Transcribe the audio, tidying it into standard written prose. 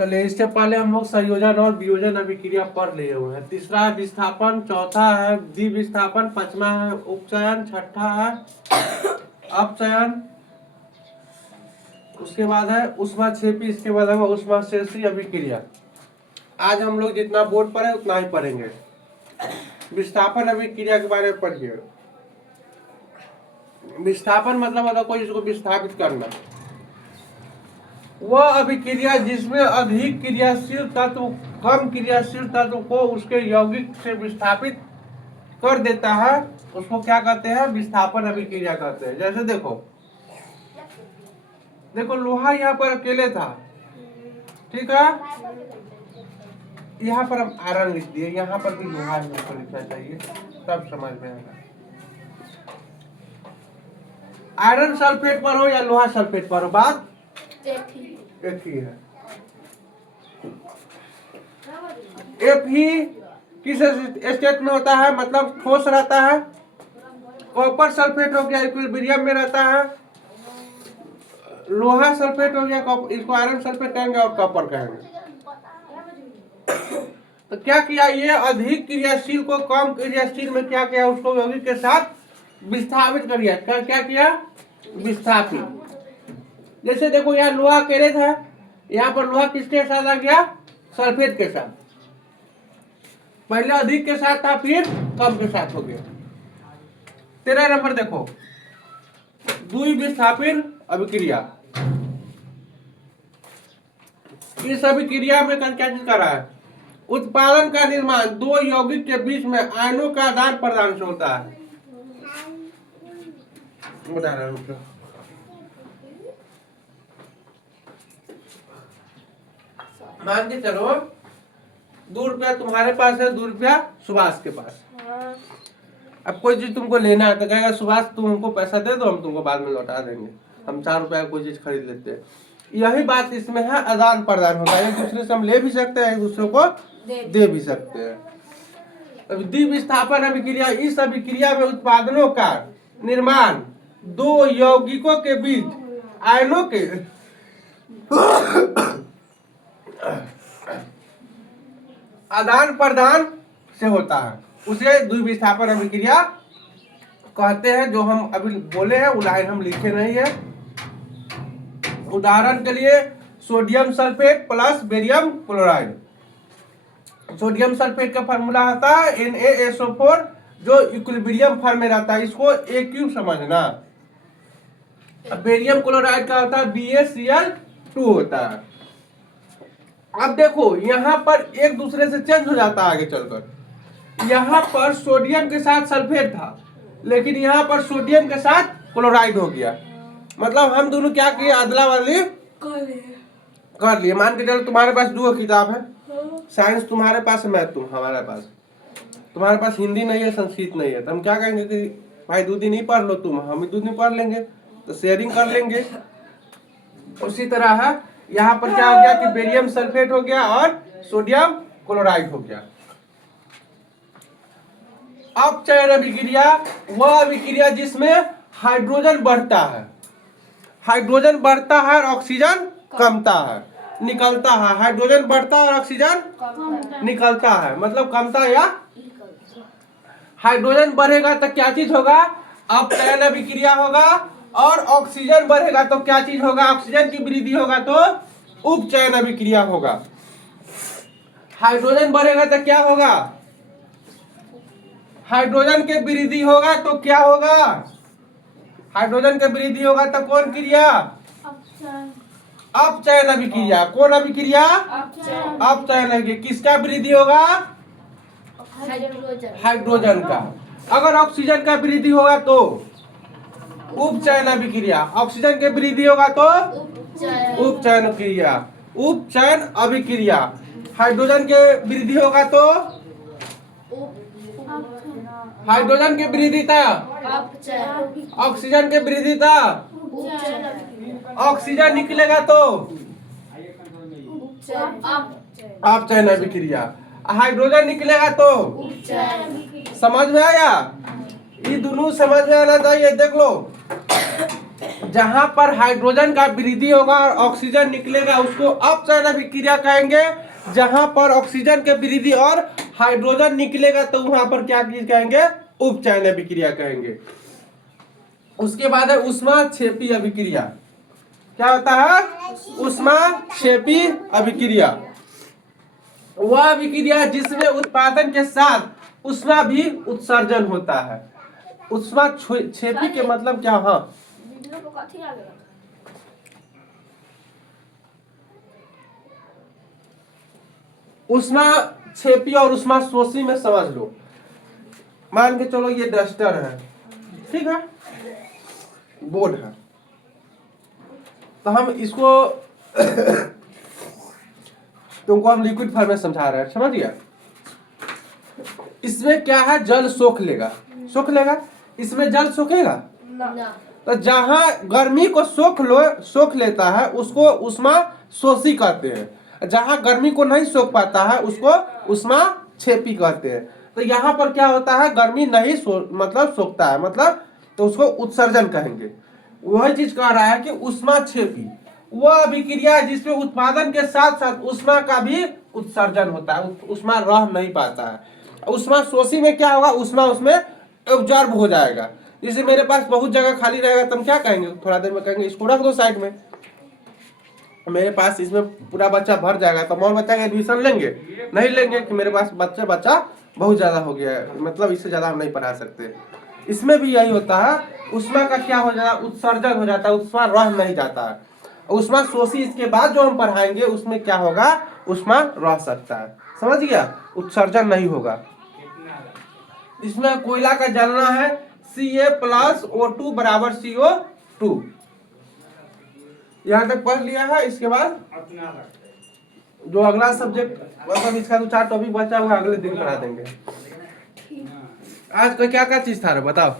चलिए, इससे पहले हम लोग संयोजन और वियोजन अभिक्रिया पढ़ लिए हुए हैं। तीसरा है विस्थापन, चौथा है द्विविस्थापन, पांचवा है उपचयन, छठा है अपचयन, उसके बाद है ऊष्माक्षेपी, इसके बाद है ऊष्माक्षेपी अभिक्रिया। आज हम लोग जितना बोर्ड पढ़े उतना ही पढ़ेंगे। विस्थापन अभिक्रिया के बारे में पढ़िए। विस्थापन मतलब होता कोई इसको विस्थापित करना। वह अभिक्रिया जिसमें अधिक क्रियाशील तत्व कम क्रियाशील तत्व को उसके यौगिक से विस्थापित कर देता है, उसको क्या कहते हैं? विस्थापन अभिक्रिया कहते हैं। जैसे देखो लोहा यहाँ पर अकेले था, ठीक है, यहाँ पर हम आयरन लिख दिए, यहाँ पर भी लोहा हमको लिखना चाहिए, तब समझ में आएगा। आयरन सल्फेट पर हो या लोहा सल्फेट पर हो, बात एक ही है। एफ ही किस स्टेट में होता है? मतलब ठोस रहता है। कॉपर सल्फेट हो गया, इक्विलिब्रियम में रहता है। लोहा सल्फेट हो गया, इसको आयरन सल्फेट कहेंगे और कॉपर कहेंगे। तो क्या किया, ये अधिक क्रियाशील को कम क्रियाशील में क्या किया? उसको यौगिक के साथ विस्थापित कर दिया। क्या किया? विस्थापित। जैसे देखो यहाँ लोहा अकेले था, यहाँ पर लोहा किसके साथ आ गया? सल्फेट के साथ। पहले अधिक के साथ था, फिर कम के साथ हो गया। 13 नंबर देखो, द्विविस्थापन अभिक्रिया। इस अभिक्रिया में क्या चीज कर रहा है? उत्पादन का निर्माण दो यौगिक के बीच में आयनों का आदान प्रदान से होता है। मान के चलो 2 रुपया तुम्हारे पास है, 2 रुपया सुभाष के पास। अब कोई चीज तुमको लेना है तो कहेगा सुभाष तुम हमको पैसा दे दो, हम तुमको बाद में लौटा देंगे। हम 4 रुपया कोई चीज खरीद लेते हैं। यही बात इसमें है, आदान प्रदान होता है। एक दूसरे से हम ले भी सकते हैं, एक दूसरे को दे भी सकते हैं। अब द्विविस्थापन अभिक्रिया, इस अभिक्रिया में उत्पादनों का निर्माण दो यौगिकों के बीच आयनों के आदान प्रदान से होता है, उसे द्विविस्थापन अभिक्रिया कहते हैं। जो हम अभी बोले हैं वो लाइन हम लिखे नहीं है। उदाहरण के लिए sodium sulphate plus barium chloride. Sodium sulphate का फार्मूला होता है NaSO4, जो इक्विलिब्रियम फॉर्म में रहता है, इसको AQ समझना। बेरियम क्लोराइड का होता है BaCl2 होता है। अब देखो यहाँ पर एक दूसरे से चेंज हो जाता है आगे चलकर। यहाँ पर सोडियम के साथ सल्फेट था, लेकिन यहाँ पर सोडियम के साथ क्लोराइड हो गया। मतलब हम दोनों क्या किए? अदला बदली कर लिए। मान के चलो तुम्हारे पास 2 किताब है, साइंस तुम्हारे पास है, मैथ हमारे पास। तुम्हारे पास हिंदी नहीं है, संस्कृत नहीं है, तो हम क्या कहेंगे कि भाई 2 दिन ही पढ़ लो तुम, हम 2 दिन पढ़ लेंगे, तो शेयरिंग कर लेंगे। उसी तरह है यहाँ पर क्या हो गया कि बेरियम सल्फेट हो गया और सोडियम क्लोराइड हो गया। अपचयन अभिक्रिया वह अभिक्रिया जिसमें हाइड्रोजन बढ़ता है, हाइड्रोजन बढ़ता है और ऑक्सीजन कमता है, निकलता है। हाइड्रोजन बढ़ता है और ऑक्सीजन निकलता है, मतलब कमता या हाइड्रोजन बढ़ेगा तो क्या चीज होगा? अपचयन अभिक्रिया होगा। और ऑक्सीजन बढ़ेगा तो क्या चीज होगा? ऑक्सीजन की वृद्धि होगा तो उपचयन अभिक्रिया होगा। हाइड्रोजन बढ़ेगा तो क्या होगा? हाइड्रोजन के वृद्धि होगा तो क्या होगा? हाइड्रोजन के वृद्धि होगा तो कौन क्रिया? अपचयन अभिक्रिया। कौन अभिक्रिया? अपचयन अभिक्रिया। किसका वृद्धि होगा? हाइड्रोजन का। अगर ऑक्सीजन का वृद्धि होगा तो उपचयन अभिक्रिया। ऑक्सीजन के वृद्धि होगा तो उपचयन क्रिया, उपचयन अभिक्रिया। हाइड्रोजन के वृद्धि होगा तो हाइड्रोजन की वृद्धि था, ऑक्सीजन की वृद्धि था, ऑक्सीजन निकलेगा तो अपचयन अभिक्रिया, हाइड्रोजन निकलेगा तो समझ में आया? ये दोनों समझ में आना चाहिए। देख लो जहां पर हाइड्रोजन का वृद्धि होगा और ऑक्सीजन निकलेगा उसको अपचयन अभिक्रिया कहेंगे। जहां पर ऑक्सीजन के वृद्धि और हाइड्रोजन निकलेगा तो वहां पर क्या चीज कहेंगे, उपचयन अभिक्रिया कहेंगे। उसके बाद है ऊष्माक्षेपी अभिक्रिया। क्या होता है, ऊष्माक्षेपी अभिक्रिया। वह अभिक्रिया जिसमें उत्पादन के साथ ऊष्मा भी उत्सर्जन होता है। ऊष्माक्षेपी के मतलब क्या, हाँ ऊष्माक्षेपी और ऊष्माशोषी में समझ लो। मान के चलो ये डस्टर है, ठीक है, बोर्ड है, तो हम इसको तुमको हम लिक्विड फॉर्म में समझा रहे हैं, समझ गया। इसमें क्या है, जल सोख लेगा, इसमें जल सोखेगा। तो जहां गर्मी को सोख लेता है उसको ऊष्मा शोषी कहते हैं। जहां गर्मी को नहीं सोख पाता है उसको ऊष्माक्षेपी कहते हैं। तो यहाँ पर क्या होता है, गर्मी नहीं मतलब सोखता है, मतलब तो उसको उत्सर्जन कहेंगे। वही चीज कह रहा है कि ऊष्माक्षेपी वह अभिक्रिया है जिसमें उत्पादन के साथ साथ ऊष्मा का भी उत्सर्जन होता है, ऊष्मा रह नहीं पाता है। ऊष्मा शोषी में क्या होगा, ऊष्मा उसमें एब्जॉर्ब हो जाएगा। जैसे मेरे पास बहुत जगह खाली रहेगा तो हम क्या कहेंगे, थोड़ा देर में कहेंगे इसको रख दो साइड में। मेरे पास इसमें पूरा बच्चा भर जाएगा तो और बच्चा एडमिशन लेंगे, नहीं लेंगे कि मेरे पास बच्चा बहुत ज्यादा हो गया है, मतलब इससे ज्यादा हम नहीं पढ़ा सकते। इसमें भी यही होता है, ऊष्मा का क्या हो जाता है, उत्सर्जन हो जाता है, ऊष्मा रह नहीं जाता है। ऊष्मा शोषी इसके बाद जो हम पढ़ाएंगे उसमें क्या होगा, ऊष्मा रह सकता है, समझ गया, उत्सर्जन नहीं होगा। इसमें कोयला का जलना है Ca+O2 बराबर CO2। यहाँ तक पढ़ लिया है। इसके बाद जो अगला सब्जेक्ट मतलब इसका तो 4 टॉपिक बचा हुआ, अगले दिन पढ़ा देंगे। आज का क्या चीज था रे बताओ।